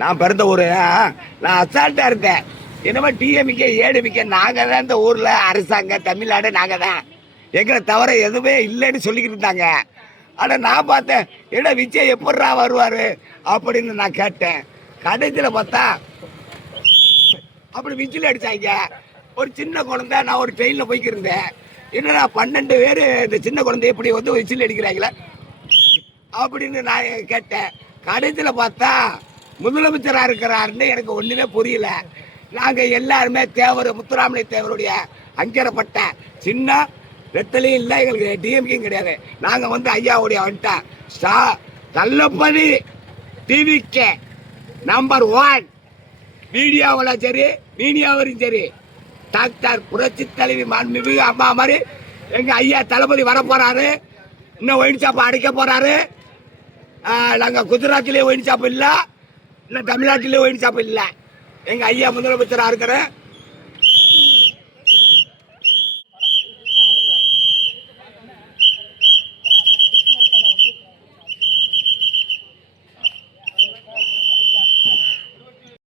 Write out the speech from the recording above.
நான் பிறந்த ஊர். நான் அசால்ட்டாக இருந்தேன். என்னமோ டிஎம்கே ஏடிஎம்கே நாங்கள் தான் இந்த ஊரில் அரசாங்கம் தமிழ்நாடு நாங்கள் தான், எங்களை தவிர எதுவுமே இல்லைன்னு சொல்லிக்கிட்டு இருந்தாங்க. ஆனால் நான் பார்த்தேன், ஏன்னா விஜய் எப்பட்றா வருவார் அப்படின்னு நான் கேட்டேன். கடைசியில் பார்த்தா அப்படி விஜில் அடித்தாங்க. ஒரு சின்ன குழந்தை, நான் ஒரு ட்ரெயினில் போய்க்கிருந்தேன். என்னடா 12 பேர் இந்த சின்ன குழந்தை எப்படி வந்து விசில் அடிக்கிறாங்களே அப்படின்னு நான் கேட்டேன். கடைசியில் பார்த்தா முதலமைச்சராக இருக்கிறாருன்னு எனக்கு ஒன்றுமே புரியல. நாங்கள் எல்லாருமே தேவர், முத்துராமலிங்க தேவருடைய அங்கீகரப்பட்ட சின்ன வெத்தலையும் இல்லை, எங்களுக்கு டிஎம்கேயும் கிடையாது. நாங்கள் வந்து ஐயாவுடைய வந்துட்டா தள்ளப்பதி டிவிக்கே நம்பர் 1 மீடியாவில் சரி, மீடியாவிலும் சரி, டாக்டர் புரட்சி தலைவி மாண்புமிகு அம்மா மாதிரி எங்கள் ஐயா தளபதி வர போகிறாரு. இன்னும் ஒயின் ஷாப் அடைக்க போகிறாரு. நாங்கள் குஜராத்லேயே ஒயின் ஷாப் இல்லை, இன்னும் தமிழ்நாட்டிலே ஒயின் ஷாப் இல்லை. எங்கள் ஐயா முதலமைச்சராக இருக்கிற